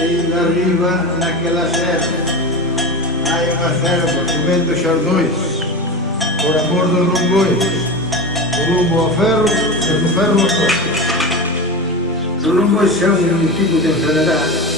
Ainda arriba, naquela serra, hai unha serva comendo xardóis, por amor dos lombois, do lombo ao ferro e do ferro ao costo. Os lombois son un tipo de enfermedade.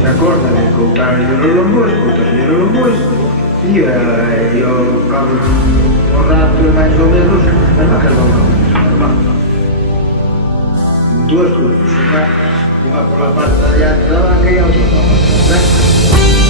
Se acorda de contarle os lombois, contarle os lombois, e ao cabo do rato, máis ou menos, as vacas van normal. Dúas cousas, unha pola parte de adiante da vaca e a outra pola parte de atrás.